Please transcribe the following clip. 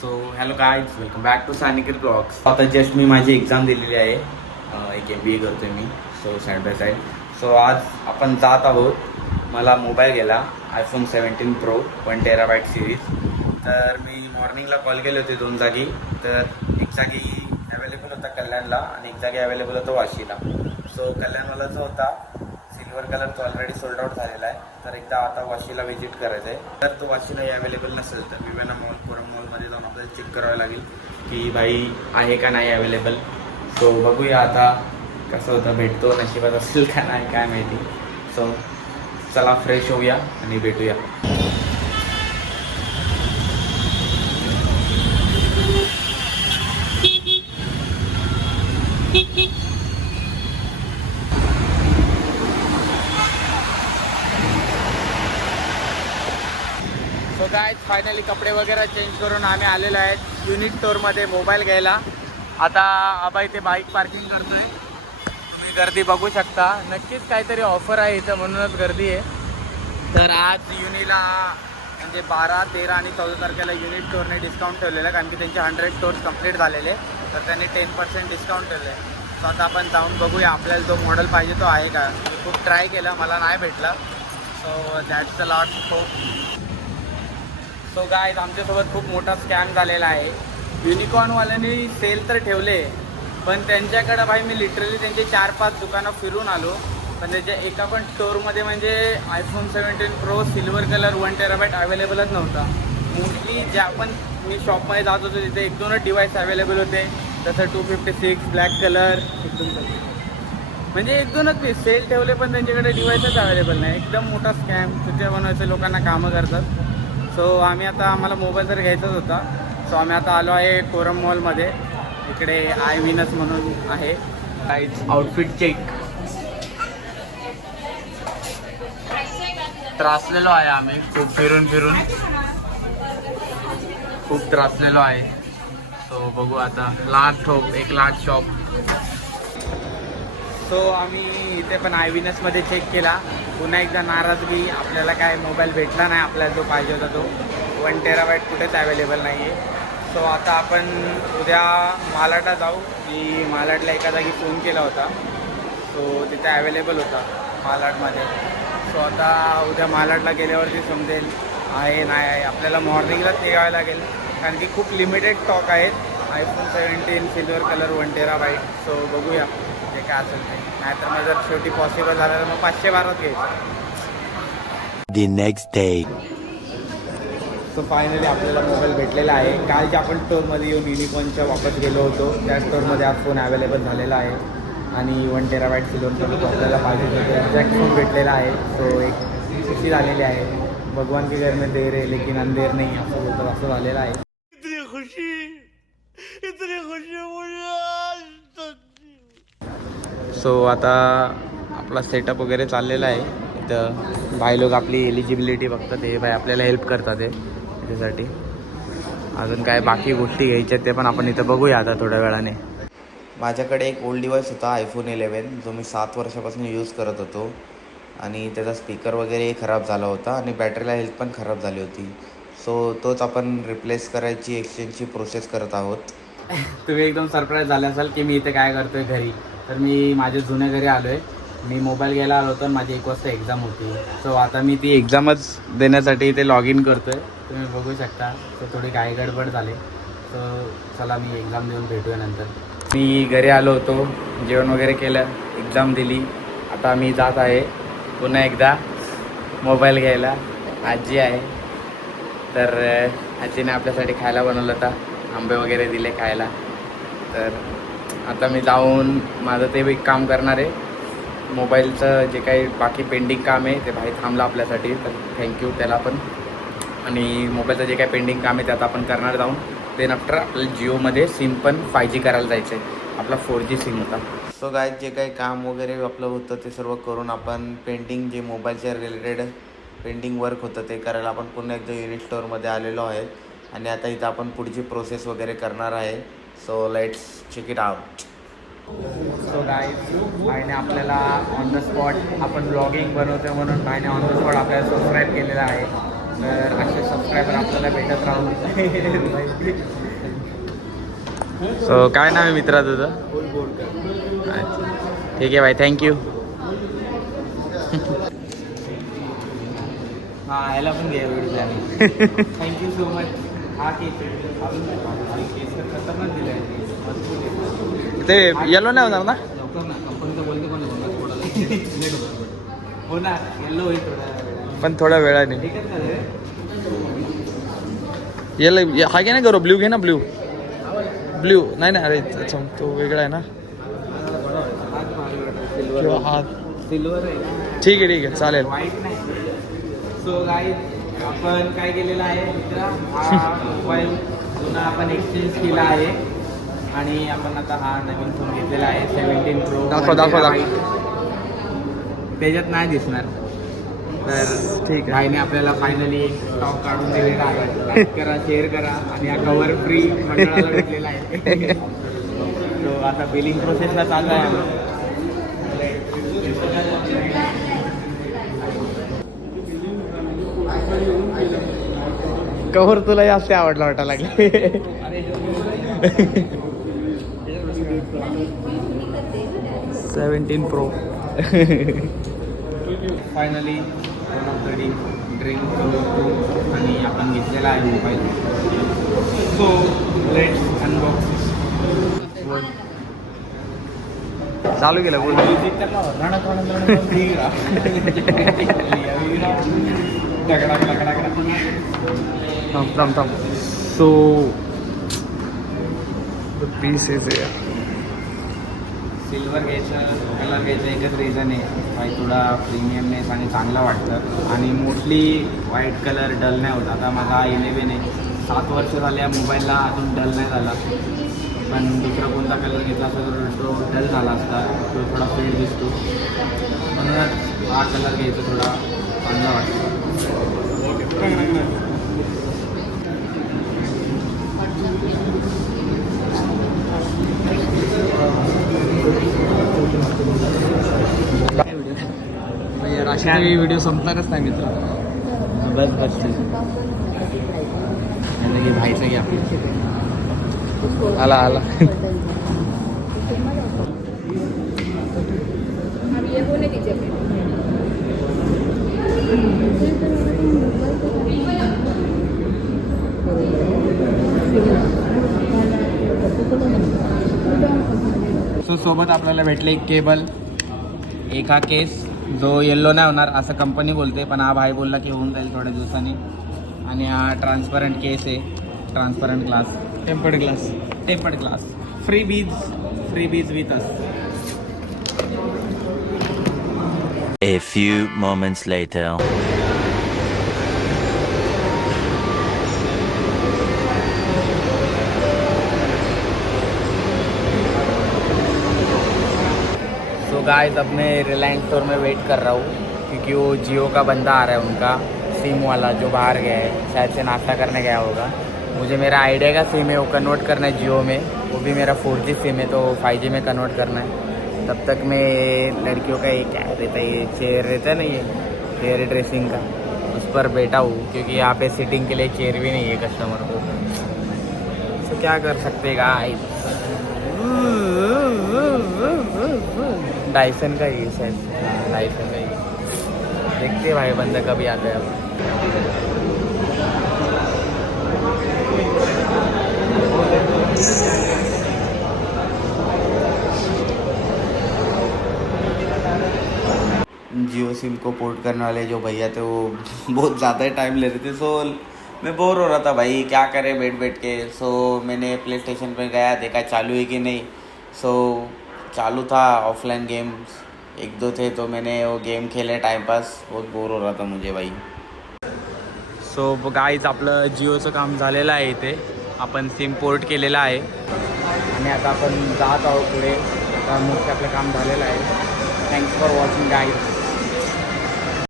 So hello guys, welcome back to Saniket blogs. आता just मी माझी एक्झाम दिलेली आहे. एक MBA करतो आहे मी, so side by side. So आज आपण जात आहोत. मला मोबाईल गेला iPhone 17 Pro 1 TB सिरीज. तर मी मॉर्निंगला कॉल केले होते 2 जागी. तर एक जागी अवेलेबल होता कल्याणला आणि एक जागी अवेलेबल होता वाशीला. सो कल्याणवाला जो होता सिल्वर कलर तो ऑलरेडी सोल्ड आउट झालेला आहे. तर एकदा आता वाशीला व्हिजिट करायचं आहे. तर तो वाशीला अवेलेबल नसेल तर विवेना मॉल कोरम मॉलमध्ये जाऊन आपल्याला चेक करावं लागेल की भाई आहे का नाही अवेलेबल. सो बघूया आता कसं होतं, भेटतो नशिबात असेल का नाही काय माहिती. सो चला फ्रेश होऊया आणि भेटूया. सो गाईज फायनली कपडे वगैरे चेंज करून आम्ही आलेलो आहेत युनिट स्टोअरमध्ये मोबाईल घ्यायला. आता आबा इथे बाईक पार्किंग करतोय. तुम्ही गर्दी बघू शकता. नक्कीच काहीतरी ऑफर आहे इथं म्हणूनच गर्दी आहे. तर आज युनिला म्हणजे 12, 13 आणि 14 तारखेला युनिट स्टोअरने डिस्काउंट ठेवलेलं आहे, कारण की त्यांचे 100 स्टोअर्स कंप्लीट झालेले. तर त्यांनी 10% डिस्काउंट ठेवलं आहे. सो आता आपण जाऊन बघूया आपल्याला जो मॉडेल पाहिजे तो आहे का. मी खूप ट्राय केला, मला नाही भेटला. So that's the last hope. So guys आमच्यासोबत खूप मोठा स्कॅम झालेला आहे. युनिकॉर्नवाल्यांनी सेल तर ठेवले, पण त्यांच्याकडं भाई मी लिटरली त्यांचे 4-5 दुकानं फिरून आलो, पण त्याच्या एका पण स्टोअरमध्ये म्हणजे iPhone 17 Pro silver colour 1 TB अवेलेबलच नव्हता. मोस्टली जे आपण मी शॉपमध्ये जात होतो तिथे 1-2च डिवाईस अवेलेबल होते, जसं 256 ब्लॅक कलर म्हणजे 1-2च पीस सेल ठेवले, पण त्यांच्याकडे डिवाईसच अवेलेबल नाही. एकदम मोठा स्कॅम. तिथे बनवायचे लोकांना कामं करतात. सो आम्हाला मोबाईल तर घ्यायचाच होता. सो आम्ही आता आलो आहे कोरम मॉलमध्ये. इकडे आय विनस म्हणून आहे. काहीच आउटफिट चेक. त्रासलेलो आहे आम्ही खूप फिरून खूप त्रासलेलो आहे. सो बघू आता एक लास्ट शॉप. सो आम्ही इथे पण आय विनसमध्ये चेक केला. पुन्हा एकदा नाराजगी. आपल्याला काय मोबाईल भेटला नाही आपल्याला जो पाहिजे होता तो. 1 TB कुठेच अवेलेबल नाही आहे. सो आता आपण उद्या मालाडला जाऊ. मी मालाडला एका जागी फोन केला होता, सो तिथे अवेलेबल होता मालाडमध्ये. सो आता उद्या मालाडला गेल्यावरती समजेल आहे नाही आहे. आपल्याला मॉर्निंगलाच यावं लागेल, कारण की खूप लिमिटेड स्टॉक आहेत iPhone 17 silver colour 1 TB. So बघूया जे काय असेल ते. नाहीतर मग जर शेवटी पॉसिबल झालं तर मग 512 घ्यायचं. The next day. So finally आपल्याला मोबाईल भेटलेला आहे. काल जे आपण स्टोअरमध्ये येऊन युनिकॉर्नच्या वापस गेलो होतो त्या स्टोअरमध्ये आज फोन अवेलेबल झालेला आहे आणि 1 TB सिल्वर कलर आपल्याला पाहिजे होतं एक्झॅक्ट फोन भेटलेला आहे. सो एक खुशी झालेली आहे. भगवान की घर में देर है लेकिन अंधेर नहीं असं बोलतात, असं झालेलं आहे. सो आता आपला सेटअप वगैरे चाललेला आहे. इथं भाई लोक आपली एलिजिबिलिटी बघतात. ते भाई आपल्याला हेल्प करतात ते त्याच्यासाठी. अजून काय बाकी गोष्टी घ्यायच्या ते पण आपण इथं बघूया आता थोड्या वेळाने. माझ्याकडे एक ओल्ड डिवाईस होता iPhone 11 जो मी 7 वर्षापासून यूज करत होतो आणि त्याचा स्पीकर वगैरे खराब झाला होता आणि बॅटरीला हेल्थ पण खराब झाली होती. सो तोच आपण रिप्लेस करायची एक्सचेंजची प्रोसेस करत आहोत. तुम्ही एकदम सरप्राईज झाले असाल की मी इथे काय करतोय घरी. तर मी माझ्या जुन्या घरी आलो आहे. मी मोबाईल घ्यायला आलो होतो आणि माझी 1 वाजता एक्झाम होती. सो आता मी ती एक्झामच देण्यासाठी इथे लॉग इन करतो आहे. तुम्ही बघू शकता. सो थोडी काय गडबड झाली. सो चला मी एक्झाम देऊन भेटूया नंतर. मी घरी आलो होतो, जेवण वगैरे केलं, एक्झाम दिली. आता मी जात आहे पुन्हा एकदा मोबाईल घ्यायला. आजी आहे, तर आजीने आपल्यासाठी खायला बनवलं होता. आंबे वगैरे दिले खायला. तर आता मी जाऊन माझं ते एक काम करणार आहे. मोबाईलचं जे काही बाकी पेंडिंग काम आहे ते भाई थांबलं आपल्यासाठी, तर थँक्यू त्याला पण. आणि मोबाईलचं जे काही पेंडिंग काम आहे ते आता आपण करणार जाऊन. ते नंतर आपल्याला जिओमध्ये सिम पण 5G करायला जायचं आहे. आपला 4G सिम होता. सो गाईज जे काही काम वगैरे आपलं होतं ते सर्व करून आपण पेंटिंग जे मोबाईलच्या रिलेटेड पेंटिंग वर्क होतं ते करायला आपण पुन्हा एकदा युनिट स्टोअरमध्ये आलेलो आहे आणि आता इथं आपण पुढची प्रोसेस वगैरे करणार आहे. So let's check it out. So guys भाईने आपल्याला ऑन द स्पॉट आपण ब्लॉगिंग बनवतो म्हणून भाईने ऑन द स्पॉट आपल्याला सबस्क्राईब केलेलं आहे. तर असे सबस्क्रायबर आपल्याला भेटत राहू. सो काय नाव आहे मित्रा तुझं? अच्छा ठीक आहे भाई, थँक्यू. हां याला पण घे व्हिडिओ. Thank you so much. हा केस खतरनाक दिला आहे ते येलो नाही होणार ना? लवकर ना, कंपनीचं बोलते पण हो ना, येलो होईल थोडा पण थोड्या वेळाने. येलो हा घे ना करू, ब्ल्यू घे ना, ब्ल्यू ब्ल्यू नाही ना, अरे अच्छा तो वेगळा आहे ना. किंवा हा सिल्वर आहे. ठीक आहे चालेल. व्हाईट नाही. सो गाईज आपण काय केलेलं आहे मित्रा, हा मोबाईल जुना आपण एक्सचेंज केला आहे आणि आपण आता हा नवीन फोन घेतलेला आहे 17 Pro. दाखव. त्याच्यात नाही दिसणार. तर ठीक आहे, भाईने आपल्याला फायनली स्टॉक काढून दिलेला आहे. लाईक करा, शेअर करा आणि हा कवर फ्री मंडळाला भेटलेला आहे. तो आता बिलिंग प्रोसेसला चालू आहे. कवर तुला जास्त आवडला वाटायला लागले. 17 Pro. फायनली ड्रिंक आणि आपण घेतलेला आहे मोबाईल. So let's unbox. चालू केलं बोल. थांब. सो पीस इज सिल्वर घ्यायचं, कलर घ्यायचं एकच रिझन आहे भाई, थोडा प्रीमियमनेस आणि चांगला वाटतं आणि मोस्टली व्हाईट कलर डल नाही होत. आता माझा 11 आहे, 7 वर्ष झाले या मोबाईलला, अजून डल नाही झाला. पण दुसरा कोणता कलर घेतला असता तर तो डल झाला असता, तो थोडा फेड दिसतो. म्हणूनच हा कलर घ्यायचा, थोडा चांगला वाटतो. राशी व्हिडिओ संपणारच नाही मित्र. बस भाईचा घ्या आला सो सोबत आपल्याला भेटले एक केबल, एक हा केस जो येल्लो नाही होणार असं कंपनी बोलते, पण हा भाई बोलला की होऊन जाईल थोड्या दिवसांनी. आणि हा ट्रान्सपरंट केस आहे, transparent glass, tempered glass. Freebies with us. A few moments later. तो गाइस अब मैं रिलायंस स्टोर में वेट कर रहा हूँ क्योंकि वो जियो का बंदा आ रहा है, उनका सिम वाला जो बाहर गया है, शायद से नाश्ता करने गया होगा. मुझे मेरा आइडिया का सिम है वो कन्वर्ट करना है जियो में, वो भी मेरा 4G सिम है तो 5G में कन्वर्ट करना है. तब तक मैं लड़कियों का ये क्या रहता है, ये चेयर रहता है ना, ये हेयर ड्रेसिंग का, उस पर बैठा हूँ क्योंकि यहाँ पे सिटिंग के लिए चेयर भी नहीं है कस्टमर को. तो क्या कर सकते गाइस. डाइसन का ही शायद, डाइसन का ही. देखते भाई बंदा कभी आता है. अब जियो सिम को पोर्ट करने वाले जो भैया थे वो बहुत ज़्यादा ही टाइम ले रहे थे. सो मैं बोर हो रहा था भाई, क्या करें बैठ के. सो मैंने प्ले स्टेशन पर गया, देखा चालू है कि नहीं. सो चालू था, ऑफलाइन गेम्स 1-2 थे तो मैंने वो गेम खेले टाइम पास. बहुत बोर हो रहा था मुझे भाई. सो गाईज आपलं जिओचं काम झालेलं आहे. इथे आपण सिम पोर्ट केलेलं आहे आणि आता आपण जात आहोत पुढे. आता मोठं आपलं काम झालेलं आहे. Thanks for watching guys.